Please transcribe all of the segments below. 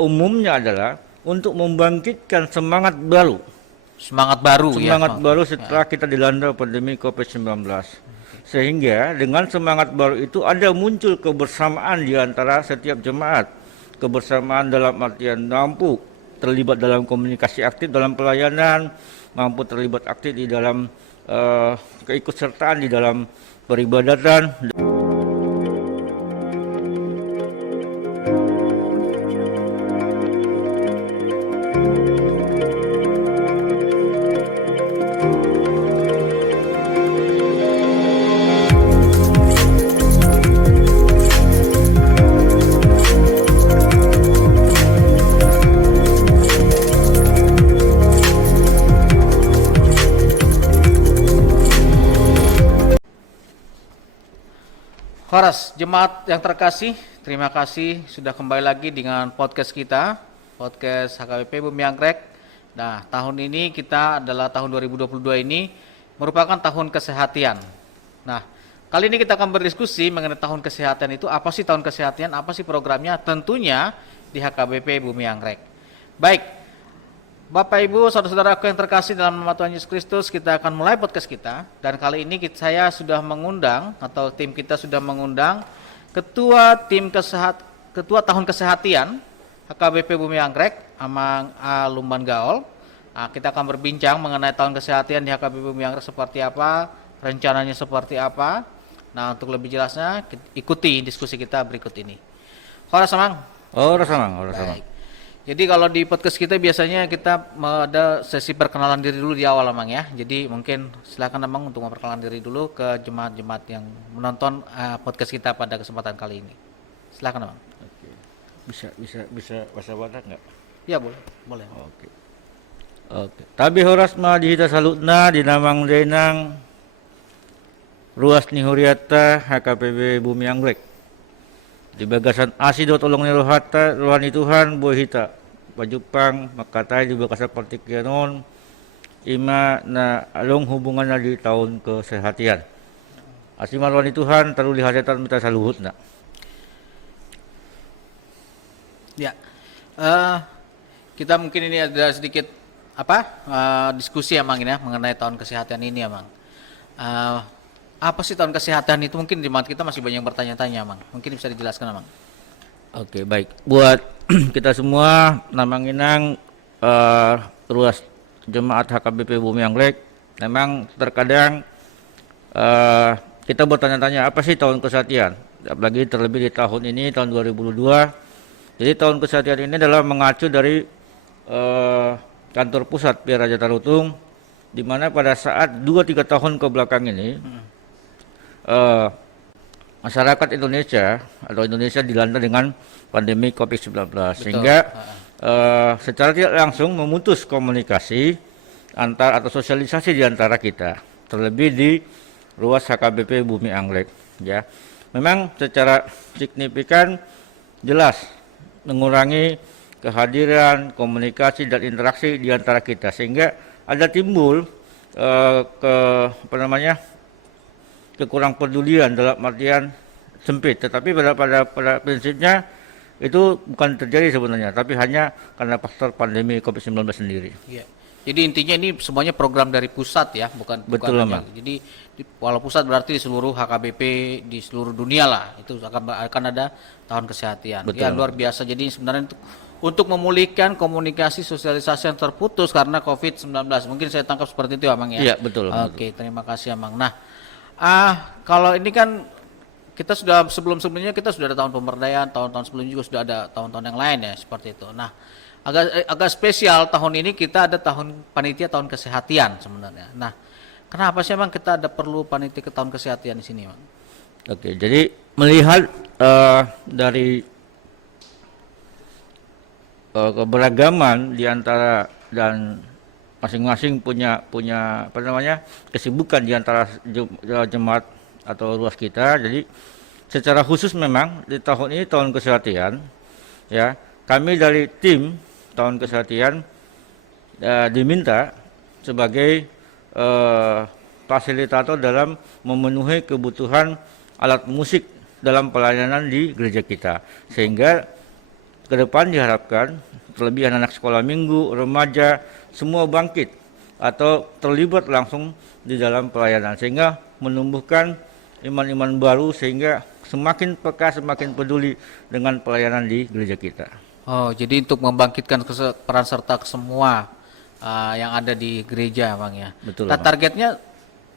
umumnya adalah untuk membangkitkan semangat baru. Semangat baru Semangat baru setelah kita dilanda pandemi COVID-19. Sehingga dengan semangat baru itu ada muncul kebersamaan di antara setiap jemaat. Kebersamaan dalam artian mampu terlibat dalam komunikasi aktif dalam pelayanan, mampu terlibat aktif di dalam keikutsertaan di dalam peribadatan. Horas, jemaat yang terkasih, terima kasih sudah kembali lagi dengan podcast kita, podcast HKBP Bumi Anggrek. Nah, tahun ini kita adalah tahun 2022 ini merupakan tahun kesehatan. Nah, kali ini kita akan berdiskusi mengenai tahun kesehatan itu, apa sih tahun kesehatan, apa sih programnya, tentunya di HKBP Bumi Anggrek. Baik, Bapak Ibu, saudara-saudaraku yang terkasih dalam nama Tuhan Yesus Kristus, kita akan mulai podcast kita. Dan kali ini saya sudah mengundang, atau tim kita sudah mengundang Ketua Tahun Kesehatan HKBP Bumi Anggrek, Amang A. Lumban Gaol. Nah, kita akan berbincang mengenai tahun kesehatan di HKBP Bumi Anggrek seperti apa, rencananya seperti apa. Nah, untuk lebih jelasnya, ikuti diskusi kita berikut ini. Horas, Amang. Horas, Amang. Jadi kalau di podcast kita biasanya kita ada sesi perkenalan diri dulu di awal, Amang ya. Jadi mungkin silakan Amang untuk memperkenalkan diri dulu ke jemaat-jemaat yang menonton podcast kita pada kesempatan kali ini. Silakan, Amang. Oke. Bisa bahasa Batak nggak? Ya, boleh. Oke. Tabi horas ma dihita salutna dinamang denang ruas nihuriata HKPB Bumi Anggrek. Di bagasan asido tolong nirohata rohani Tuhan buah hita pajupang makatai di bagasan partikianon ima na along hubungannya di tahun kesehatan. Asima rohani Tuhan teruli hasatan minta saluhut na. Ya, kita mungkin ini ada sedikit diskusi Amang ini ya mengenai tahun kesehatan ini, Amang. Apa sih tahun kesehatan itu? Mungkin jemaat kita masih banyak bertanya-tanya, Amang. Mungkin bisa dijelaskan, Amang. Oke, baik. Buat kita semua, namanginang ruas jemaat HKBP Bumi Anggrek, memang terkadang kita bertanya-tanya apa sih tahun kesehatan? Apalagi terlebih di tahun ini, tahun 2022. Jadi tahun kesehatan ini adalah mengacu dari kantor pusat PR Raja Tarutung, di mana pada saat 2-3 tahun ke belakang ini masyarakat Indonesia atau Indonesia dilanda dengan pandemi COVID-19. Sehingga secara tidak langsung memutus komunikasi atau sosialisasi di antara kita, terlebih di ruas HKBP Bumi Anggrek. Ya, memang secara signifikan jelas mengurangi kehadiran, komunikasi dan interaksi di antara kita, sehingga ada timbul kekurang pedulian dalam artian sempit, tetapi pada prinsipnya itu bukan terjadi sebenarnya, tapi hanya karena faktor pandemi COVID-19 sendiri. Iya. Jadi intinya ini semuanya program dari pusat ya, bukan hanya. Jadi walau pusat berarti di seluruh HKBP di seluruh dunia lah, itu akan ada tahun kesehatan. Betul. Ya luar biasa. Jadi sebenarnya untuk memulihkan komunikasi sosialisasi yang terputus karena COVID-19. Mungkin saya tangkap seperti itu, Amang ya. Iya, betul. Oke, terima kasih, Amang. Nah, kalau ini kan kita sudah sebelumnya kita sudah ada tahun pemberdayaan, tahun-tahun sebelumnya juga sudah ada tahun-tahun yang lain ya seperti itu. Nah, agak spesial tahun ini kita ada panitia tahun kesehatan sebenarnya. Nah, kenapa sih Bang kita ada perlu panitia tahun kesehatan di sini, Bang? Oke, jadi melihat dari keberagaman di antara dan masing-masing punya kesibukan di antara jemaat atau ruas kita. Jadi secara khusus memang di tahun ini tahun kesehatan ya, kami dari tim tahun kesehatan diminta sebagai fasilitator dalam memenuhi kebutuhan alat musik dalam pelayanan di gereja kita, sehingga ke depan diharapkan terlebih anak-anak sekolah minggu, remaja, semua bangkit atau terlibat langsung di dalam pelayanan sehingga menumbuhkan iman-iman baru sehingga semakin peka, semakin peduli dengan pelayanan di gereja kita. Oh, jadi untuk membangkitkan peran serta ke semua yang ada di gereja, Bang ya. Betul, Nah, Bang. targetnya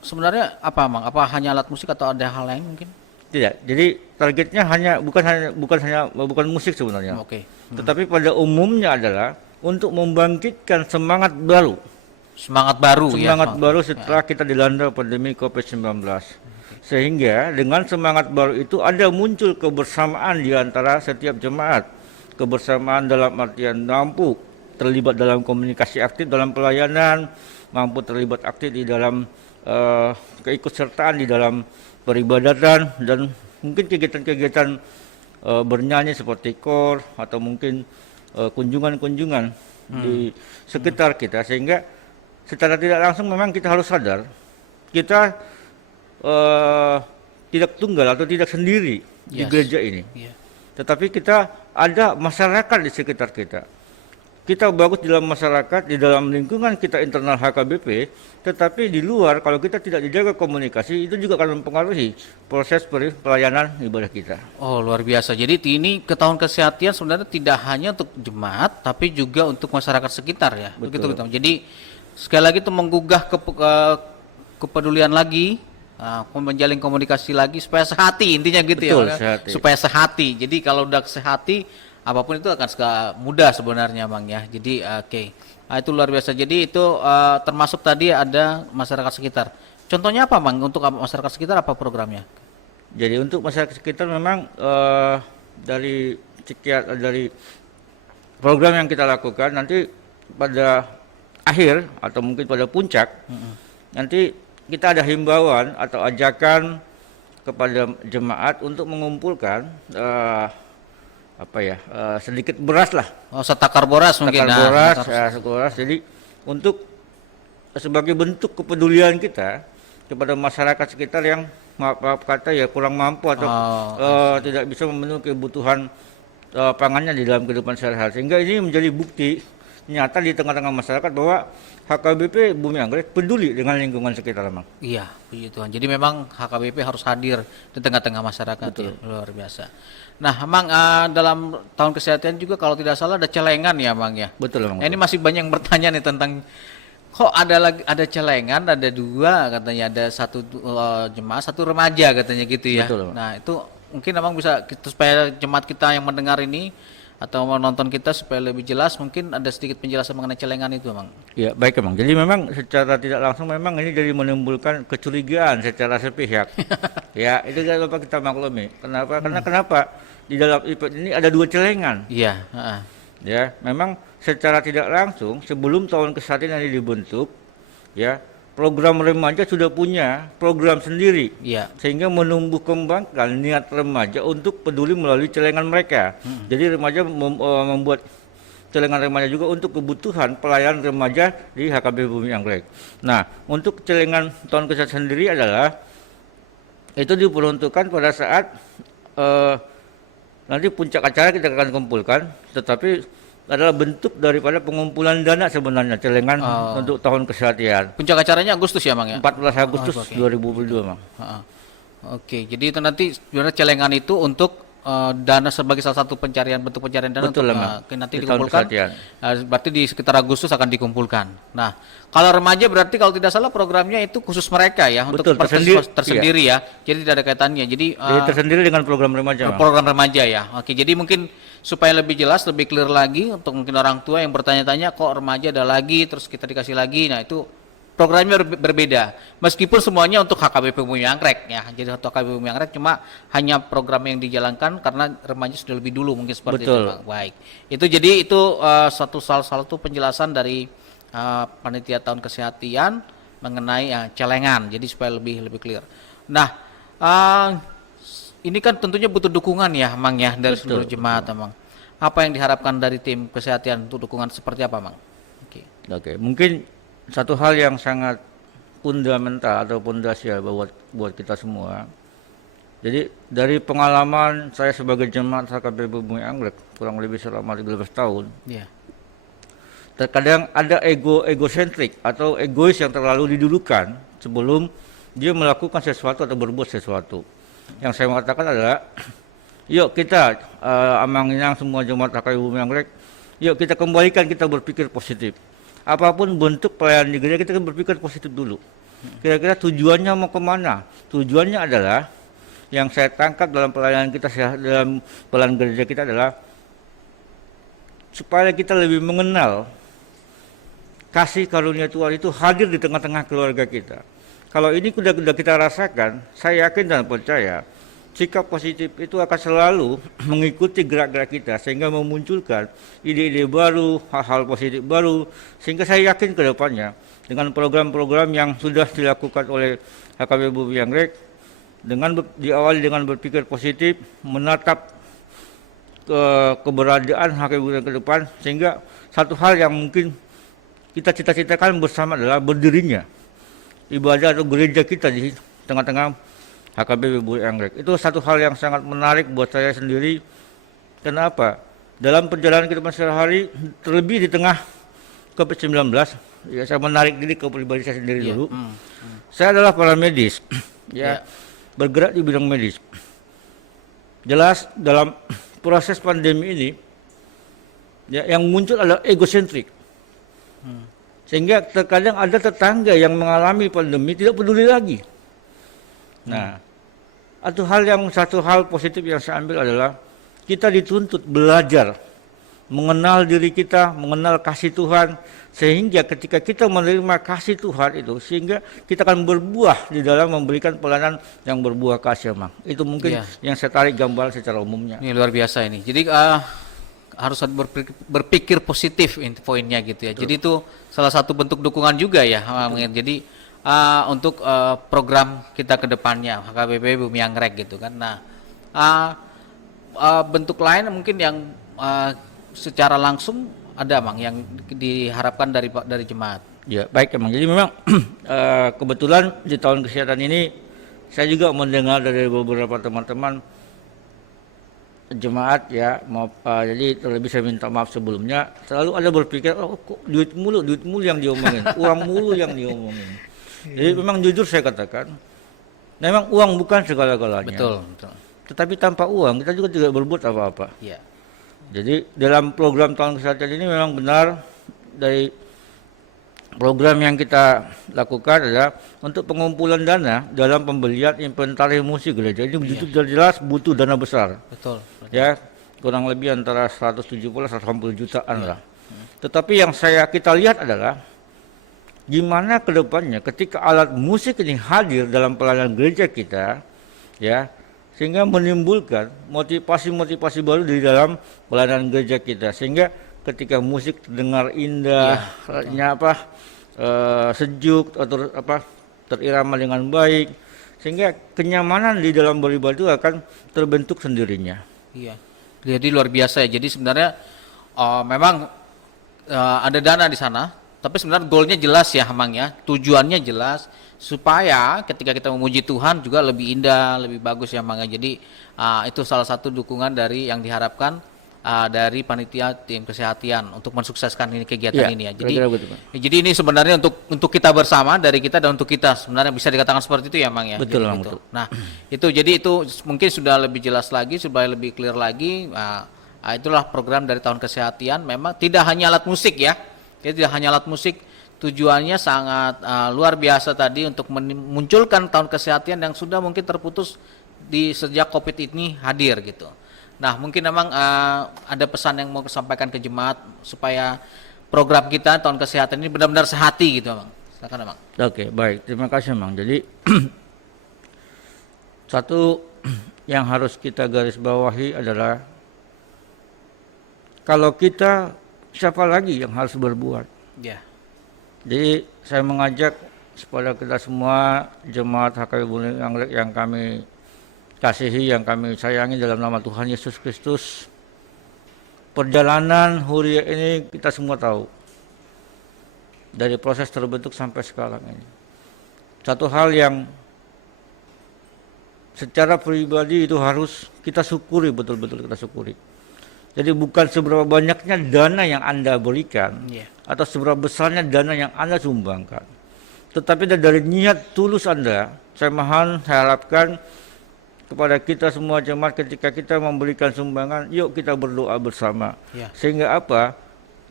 sebenarnya apa, Bang? Apa hanya alat musik atau ada hal lain mungkin? Tidak, jadi targetnya bukan musik sebenarnya. Oke. Tetapi pada umumnya adalah untuk membangkitkan semangat baru. Semangat baru ya. Semangat baru setelah kita dilanda pandemi COVID-19. Sehingga dengan semangat baru itu ada muncul kebersamaan di antara setiap jemaat. Kebersamaan dalam artian mampu terlibat dalam komunikasi aktif dalam pelayanan, mampu terlibat aktif di dalam keikutsertaan di dalam peribadatan dan mungkin kegiatan-kegiatan bernyanyi seperti kor atau mungkin kunjungan-kunjungan di sekitar kita sehingga secara tidak langsung memang kita harus sadar kita tidak tunggal atau tidak sendiri di gereja ini. Iya. Tetapi kita ada masyarakat di sekitar kita. Kita bagus di dalam masyarakat, di dalam lingkungan kita internal HKBP, tetapi di luar kalau kita tidak dijaga komunikasi itu juga akan mempengaruhi proses pelayanan ibadah kita. Oh, luar biasa. Jadi ini ke tahun kesehatan sebenarnya tidak hanya untuk jemaat tapi juga untuk masyarakat sekitar ya. Begitu gitu. Jadi sekali lagi itu menggugah kepedulian lagi, menjalin komunikasi lagi supaya sehati intinya gitu. Betul, ya. sehati. Supaya sehati. Jadi kalau udah sehati apapun itu akan mudah sebenarnya, Bang ya. Jadi oke. Nah, itu luar biasa. Jadi itu termasuk tadi ada masyarakat sekitar. Contohnya apa, Bang? Untuk masyarakat sekitar apa programnya? Jadi untuk masyarakat sekitar memang dari program yang kita lakukan nanti pada akhir atau mungkin pada puncak nanti kita ada himbauan atau ajakan kepada jemaat untuk mengumpulkan sedikit beras lah. Oh, setakar boras mungkin. Setakar boras. Jadi untuk sebagai bentuk kepedulian kita kepada masyarakat sekitar yang maaf kata ya kurang mampu atau tidak bisa memenuhi kebutuhan pangannya di dalam kehidupan sehari-hari. Sehingga ini menjadi bukti nyata di tengah-tengah masyarakat bahwa HKBP Bumi Anggrek peduli dengan lingkungan sekitar, Bang. Iya, puji Tuhan. Jadi memang HKBP harus hadir di tengah-tengah masyarakat. Betul. Ya, luar biasa. Nah, Bang, dalam tahun kesehatan juga kalau tidak salah ada celengan ya, Bang ya. Betul, Bang. Nah, ini masih banyak yang bertanya nih tentang kok ada celengan, ada dua katanya, ada satu jemaah, satu remaja katanya gitu ya. Betul, Bang. Nah, itu mungkin Abang bisa supaya jemaat kita yang mendengar ini atau menonton kita supaya lebih jelas, mungkin ada sedikit penjelasan mengenai celengan itu, Bang. Ya, baik, Bang. Jadi memang secara tidak langsung memang ini jadi menimbulkan kecurigaan secara sepihak. Ya, itu kan Bapak kita maklumi. Kenapa? Karena kenapa? Di dalam IPET ini ada dua celengan. Iya, Ya, memang secara tidak langsung sebelum tahun kesehatan ini dibentuk, ya, program remaja sudah punya program sendiri. iya. Sehingga menumbuh kembangkan niat remaja untuk peduli melalui celengan mereka. Jadi remaja membuat celengan remaja juga untuk kebutuhan pelayanan remaja di HKBP Bumi Anggrek. Nah, untuk celengan tahun kesehatan sendiri adalah itu diperuntukkan pada saat nanti puncak acara kita akan kumpulkan, tetapi adalah bentuk daripada pengumpulan dana sebenarnya celengan untuk tahun kesehatan. Puncak acaranya Agustus ya, Bang ya? 14 Agustus 2022, Bang. Oke, jadi itu nanti sebenarnya celengan itu untuk dana sebagai salah satu bentuk pencarian dana. Betul, untuk nanti di tahun dikumpulkan. kesehatan. Berarti di sekitar Agustus akan dikumpulkan. Nah, kalau remaja berarti kalau tidak salah programnya itu khusus mereka ya, Betul, untuk tersendiri ya. Jadi tidak ada kaitannya. Jadi tersendiri dengan program remaja, Bang. program remaja ya. Oke, jadi mungkin supaya lebih jelas, lebih clear lagi untuk mungkin orang tua yang bertanya-tanya kok remaja ada lagi, terus kita dikasih lagi. Nah, itu programnya berbeda. Meskipun semuanya untuk HKBP Bumi Anggrek ya. Jadi untuk HKBP Bumi Anggrek cuma hanya program yang dijalankan karena remaja sudah lebih dulu mungkin seperti Betul. itu, Bang. Baik. Itu jadi itu salah satu penjelasan dari panitia tahun kesehatan mengenai celengan. Jadi supaya lebih clear. Nah, ini kan tentunya butuh dukungan ya, Mang ya, dari seluruh jemaat, Mang. Apa yang diharapkan dari tim kesehatan untuk dukungan seperti apa, Mang? Oke, mungkin satu hal yang sangat fundamental atau pondasi buat kita semua. Jadi dari pengalaman saya sebagai jemaat HKBP Bumi Anggrek kurang lebih selama 13 tahun, Ya. terkadang ada egosentrik atau egois yang terlalu didulukan sebelum dia melakukan sesuatu atau berbuat sesuatu. Yang saya mengatakan adalah, yuk kita amanginang semua jemaat HKBP Bumi Anggrek, yuk kita kembalikan kita berpikir positif. Apapun bentuk pelayanan di gereja kita berpikir positif dulu. Kira-kira tujuannya mau kemana? Tujuannya adalah yang saya tangkap dalam pelayanan kita, dalam pelayanan gereja kita adalah supaya kita lebih mengenal kasih karunia Tuhan itu hadir di tengah-tengah keluarga kita. Kalau ini sudah kita rasakan, saya yakin dan percaya sikap positif itu akan selalu mengikuti gerak-gerak kita sehingga memunculkan ide-ide baru, hal-hal positif baru, sehingga saya yakin ke depannya dengan program-program yang sudah dilakukan oleh HKBP Bumi Anggrek dengan diawali dengan berpikir positif, menatap keberadaan HKBP ke depan, sehingga satu hal yang mungkin kita cita-citakan bersama adalah berdirinya ibadah atau gereja kita di tengah-tengah HKBP Bumi Anggrek. Itu satu hal yang sangat menarik buat saya sendiri. Kenapa? Dalam perjalanan kehidupan sehari-hari, terlebih di tengah COVID-19, ya saya menarik diri ke pribadi saya sendiri dulu. Saya adalah para medis, ya, bergerak di bidang medis. Jelas dalam proses pandemi ini, ya, yang muncul adalah egosentrik. Sehingga terkadang ada tetangga yang mengalami pandemi tidak peduli lagi. Nah, satu hal positif yang saya ambil adalah kita dituntut belajar mengenal diri kita, mengenal kasih Tuhan, sehingga ketika kita menerima kasih Tuhan itu, sehingga kita akan berbuah di dalam memberikan pelayanan yang berbuah kasih, Mang. Itu mungkin yang saya tarik gambar secara umumnya. Ini luar biasa ini. Jadi harus berpikir positif poinnya gitu ya. Betul. Jadi itu salah satu bentuk dukungan juga ya. Jadi untuk program kita ke depannya HKBP Bumi Anggrek gitu kan. Nah, bentuk lain mungkin yang secara langsung ada, Mang, yang diharapkan dari jemaat. Ya, baik, Emang. Jadi memang kebetulan di tahun kesehatan ini saya juga mendengar dari beberapa teman-teman jemaat ya, jadi terlebih saya minta maaf sebelumnya, selalu ada berpikir, oh kok duit mulu yang diomongin, uang mulu yang diomongin. Jadi memang jujur saya katakan, memang uang bukan segala-galanya. Betul. Tetapi tanpa uang kita juga tidak berbuat apa-apa. Iya. Jadi dalam program tahun kesehatan ini memang benar dari program yang kita lakukan adalah untuk pengumpulan dana dalam pembelian inventaris musik gereja. Ini begitu jelas butuh dana besar. Betul. Ya, kurang lebih antara 170-180 jutaan lah. Tetapi yang kita lihat adalah gimana ke depannya ketika alat musik ini hadir dalam pelayanan gereja kita, ya, sehingga menimbulkan motivasi-motivasi baru di dalam pelayanan gereja kita, sehingga ketika musik terdengar indah, sejuk atau terirama dengan baik, sehingga kenyamanan di dalam beribadah itu akan terbentuk sendirinya. Iya. Jadi luar biasa ya. Jadi sebenarnya memang ada dana di sana, tapi sebenarnya goalnya jelas ya, Mang ya. Tujuannya jelas supaya ketika kita memuji Tuhan juga lebih indah, lebih bagus ya, Mang. Jadi itu salah satu dukungan dari yang diharapkan dari panitia tim kesehatan untuk mensukseskan ini kegiatan ini ya. Jadi ini sebenarnya untuk kita bersama, dari kita dan untuk kita, sebenarnya bisa dikatakan seperti itu ya, Mang ya. Betul, Mang. Nah, itu mungkin sudah lebih jelas lagi, supaya lebih clear lagi. Itulah program dari tahun kesehatan. Memang tidak hanya alat musik ya. Jadi tidak hanya alat musik, tujuannya sangat luar biasa tadi untuk memunculkan tahun kesehatan yang sudah mungkin terputus sejak Covid ini hadir gitu. Nah, mungkin memang ada pesan yang mau disampaikan ke jemaat supaya program kita tahun kesehatan ini benar-benar sehati gitu, Bang. Silakan, Bang. Oke, baik. Terima kasih, Bang. Jadi satu yang harus kita garis bawahi adalah kalau kita, siapa lagi yang harus berbuat? Ya. Jadi saya mengajak supaya kita semua jemaat HKBP Bumi Anggrek yang kami kasihi, yang kami sayangi dalam nama Tuhan Yesus Kristus, perjalanan Huria ini kita semua tahu dari proses terbentuk sampai sekarang ini. Satu hal yang secara pribadi itu harus kita syukuri, betul-betul kita syukuri. Jadi bukan seberapa banyaknya dana yang Anda berikan atau seberapa besarnya dana yang Anda sumbangkan, tetapi dari niat tulus Anda. Saya harapkan kepada kita semua jemaat, ketika kita memberikan sumbangan, yuk kita berdoa bersama. Sehingga apa?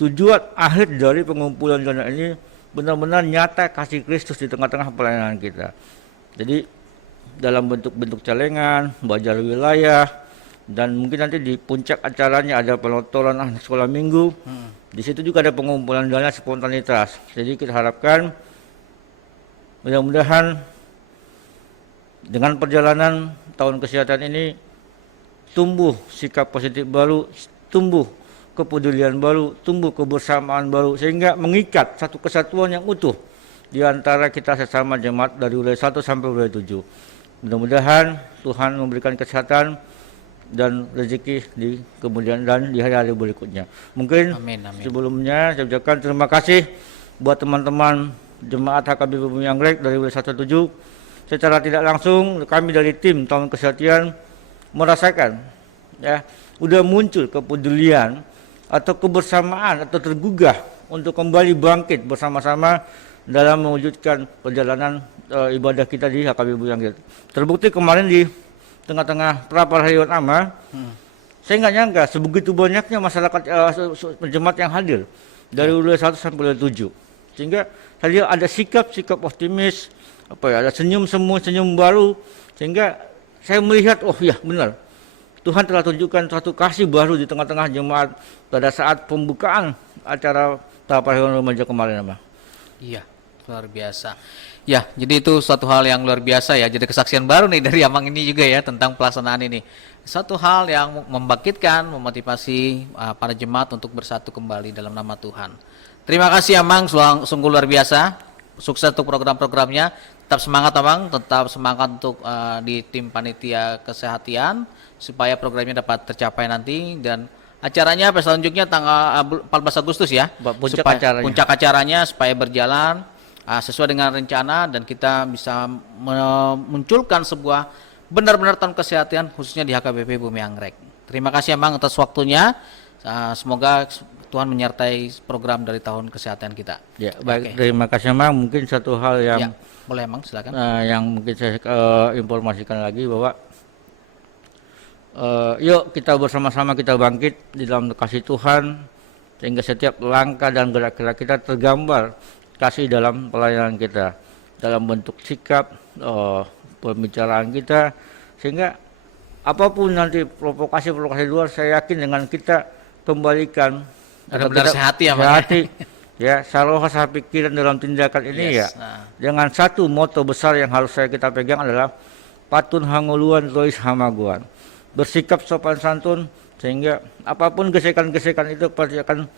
Tujuan akhir dari pengumpulan dana ini benar-benar nyata kasih Kristus di tengah-tengah pelayanan kita. Jadi dalam bentuk-bentuk celengan, bazar wilayah, dan mungkin nanti di puncak acaranya ada pelotoran anak sekolah minggu. Di situ juga ada pengumpulan dana spontanitas. Jadi kita harapkan mudah-mudahan dengan perjalanan tahun kesehatan ini tumbuh sikap positif baru, tumbuh kepedulian baru, tumbuh kebersamaan baru, sehingga mengikat satu kesatuan yang utuh di antara kita sesama jemaat dari wilayah 1 sampai wilayah 7. Mudah-mudahan Tuhan memberikan kesehatan dan rezeki di kemudian dan di hari-hari berikutnya. Mungkin Amin. Sebelumnya saya ucapkan terima kasih buat teman-teman jemaat HKBP Bumi Anggrek dari wilayah 107. Secara tidak langsung kami dari tim tahun kesehatan merasakan udah muncul kepedulian atau kebersamaan atau tergugah untuk kembali bangkit bersama-sama dalam mewujudkan perjalanan ibadah kita di HKBP Bumi Anggrek. Terbukti kemarin di tengah-tengah praparayaan ama, saya nggak nyangka sebegitu banyaknya masyarakat jemaat yang hadir dari wilayah 1 sampai wilayah 7. Sehingga saya lihat ada sikap optimis, ada senyum baru, sehingga saya melihat benar, Tuhan telah tunjukkan suatu kasih baru di tengah-tengah jemaat pada saat pembukaan acara tahap perayaan remaja kemarin, Pak. Iya, luar biasa. Ya, jadi itu suatu hal yang luar biasa ya. Jadi kesaksian baru nih dari Amang ini juga ya tentang pelaksanaan ini. Satu hal yang membangkitkan, memotivasi para jemaat untuk bersatu kembali dalam nama Tuhan. Terima kasih Amang, sungguh luar biasa. Sukses untuk program-programnya. Tetap semangat Amang, tetap semangat untuk di tim panitia kesehatan supaya programnya dapat tercapai nanti, dan acaranya selanjutnya tanggal 14 Agustus ya. Puncak acaranya supaya berjalan sesuai dengan rencana dan kita bisa memunculkan sebuah benar-benar tahun kesehatan khususnya di HKBP Bumi Anggrek. Terima kasih Amang atas waktunya. Semoga Tuhan menyertai program dari tahun kesehatan kita. Ya, baik. Terima kasih Amang. Mungkin satu hal yang boleh Amang, silakan. Yang mungkin saya informasikan lagi bahwa yuk kita bersama-sama kita bangkit di dalam kasih Tuhan, sehingga setiap langkah dan gerak-gerak kita tergambar kasih dalam pelayanan kita, dalam bentuk sikap, pembicaraan kita, sehingga apapun nanti provokasi luar, saya yakin dengan kita kembalikan benar-benar sehati ya, saroha pikiran dalam tindakan ini dengan satu moto besar yang harus kita pegang adalah patun hanguluan lois hamaguan, bersikap sopan santun, sehingga apapun gesekan-gesekan itu pasti akan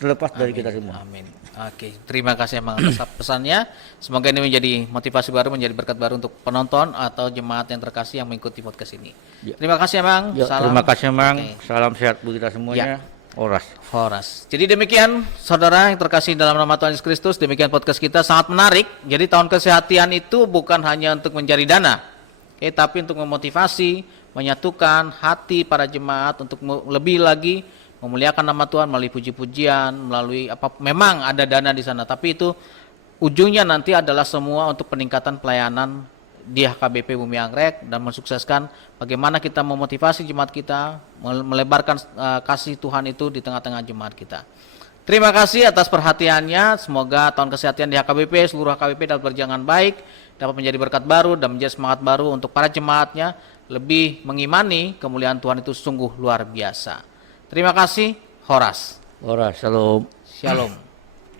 terlepas dari kita semua. Amin. Oke, terima kasih Amang atas pesannya. Semoga ini menjadi motivasi baru, menjadi berkat baru untuk penonton atau jemaat yang terkasih yang mengikuti podcast ini. Terima kasih Amang. Terima kasih Amang. Salam sehat buat kita semuanya. Horas. Jadi demikian saudara yang terkasih dalam nama Tuhan Yesus Kristus, demikian podcast kita sangat menarik. Jadi tahun kesehatan itu bukan hanya untuk mencari dana, tapi untuk memotivasi, menyatukan hati para jemaat untuk lebih lagi memuliakan nama Tuhan melalui puji-pujian, melalui memang ada dana di sana, tapi itu ujungnya nanti adalah semua untuk peningkatan pelayanan di HKBP Bumi Anggrek dan mensukseskan bagaimana kita memotivasi jemaat kita melebarkan kasih Tuhan itu di tengah-tengah jemaat kita. Terima kasih atas perhatiannya. Semoga tahun kesehatan di HKBP, seluruh HKBP dapat berjalan baik, dapat menjadi berkat baru dan menjadi semangat baru untuk para jemaatnya lebih mengimani kemuliaan Tuhan itu sungguh luar biasa. Terima kasih. Horas. Shalom. Shalom.